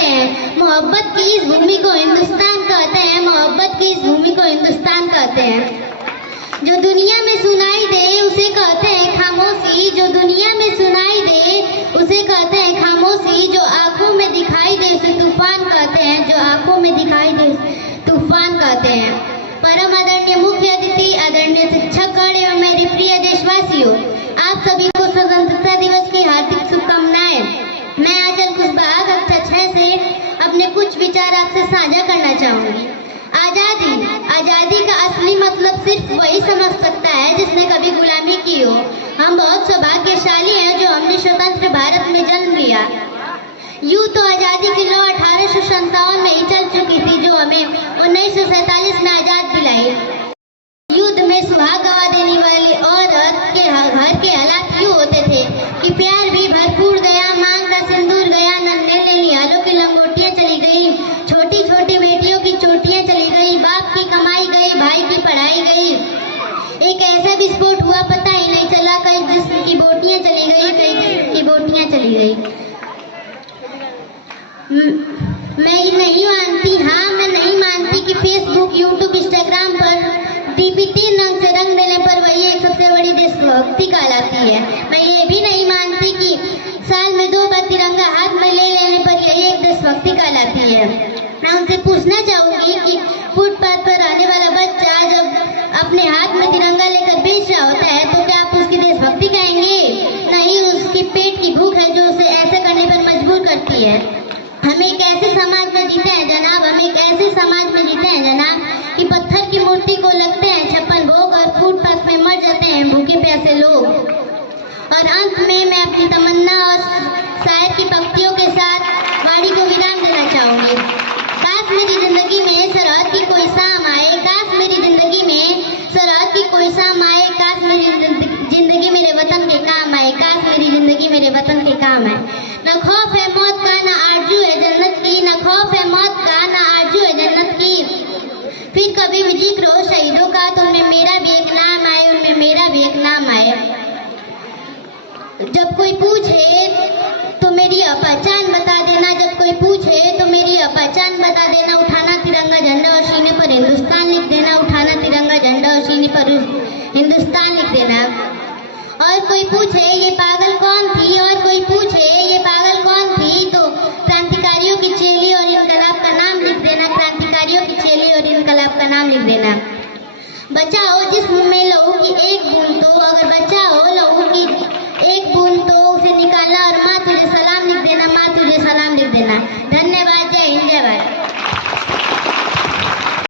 कहते हैं। मोहब्बत की इस भूमि को हिंदुस्तान कहते हैं, मोहब्बत की इस भूमि को हिंदुस्तान कहते हैं। जो दुनिया में सुनाई दे उसे कहते हैं खामोशी, जो दुनिया में सुनाई दे उसे कहते हैं खामोशी, जो आंखों में दिखाई दे उसे तूफान कहते हैं, जो आंखों में दिखाई दे तूफान कहते हैं। परम आदरणीय मुख्य अतिथि, आदरणीय शिक्षकगण एवं मेरे प्रिय देशवासियों, आप सभी को स्वतंत्रता दिवस की हार्दिक शुभकामनाएं। मैं आंचल कुशवाहा कक्षा 6 से अपने कुछ विचार आपसे साझा करना चाहूंगी। आजादी का असली मतलब सिर्फ वही समझ सकता है जिसने कभी गुलामी की हो। हम बहुत सौभाग्यशाली हैं जो हमने स्वतंत्र भारत में जन्म लिया। यूं तो आजादी की लौ 1857 में ही चल चुकी थी, जो हमें 1947 में आजाद दिलाई। युद्ध में सुहाग गवा देने वाली औरत के घर के हालात यूं होते थे कि प्यार भी भरपूर गया, मांग का सिंदूर गया, नन्हे ननिहालों की लंगोटियां चली गई, छोटी छोटी बेटियों की चोटियां चली गई, बाप की कमाई गई, भाई की पढ़ाई गई। एक ऐसा विस्फोट हुआ पता ही नहीं चला, कई जिस्म की बोटियां चली गई, कई जिस्म की बोटियां चली गई। मैं नहीं मानती कि फेसबुक, यूट्यूब, इंस्टाग्राम पर डीपी 3 रंग से रंग देने पर वही एक सबसे बड़ी देशभक्ति कहलाती है। मैं ये भी नहीं मानती कि साल में 2 बार तिरंगा हाथ में ले लेने पर यही एक देशभक्ति कहलाती है। मैं उनसे पूछना चाहूंगी कि फुटपाथ पर रहने वाला बच्चा जब अपने हाथ में तिरंगा लेकर बेच रहा होता है तो क्या आप उसकी देशभक्ति कहेंगे? नहीं, उसकी पेट की भूख है जो उसे ऐसा करने पर मजबूर करती है। हम एक ऐसे समाज में जीते हैं जनाब, कि पत्थर की मूर्ति को लगते हैं 56 भोग और फुटपाथ में मर जाते हैं भूखे प्यासे लोग। और अंत में मैं अपनी तमन्ना और शायर की पंक्तियों के साथ वाणी को विराम देना चाहूंगी। काश मेरी जिंदगी में सरहद की कोई शाम आए, काश मेरी जिंदगी में सरहद की कोई शाम आए, काश मेरी जिंदगी मेरे वतन के काम आए, काश मेरी जिंदगी मेरे वतन के काम आए। न खौफ है मौत का, न आरजू है जन्नत की, न खौफ है मौत का, न आरजू है जन्नत की। फिर कभी भी जिक्र हो शहीदों का तो उनमें मेरा भी एक नाम आए, उनमें मेरा भी एक नाम आए। जब कोई पूछे तो मेरी पहचान बता देना, जब कोई पूछे तो मेरी पहचान बता देना। उठाना तिरंगा झंडा और सीने पर हिंदुस्तान लिख देना, उठाना तिरंगा झंडा और सीने पर हिंदुस्तान लिख देना। और कोई पूछे ये पागल कौन थी, और कोई पूछे ये पागल कौन थी, तो क्रांतिकारियों की चेली और इनकलाब का नाम लिख देना, क्रांतिकारियों की चेली और इनकलाब का नाम लिख देना। बचाओ जिस्म में लहू की एक बूंद, तो अगर बचाओ लहू की एक बूंद तो उसे निकालना और माँ तुझे सलाम लिख देना, माँ तुझे सलाम लिख देना। धन्यवाद।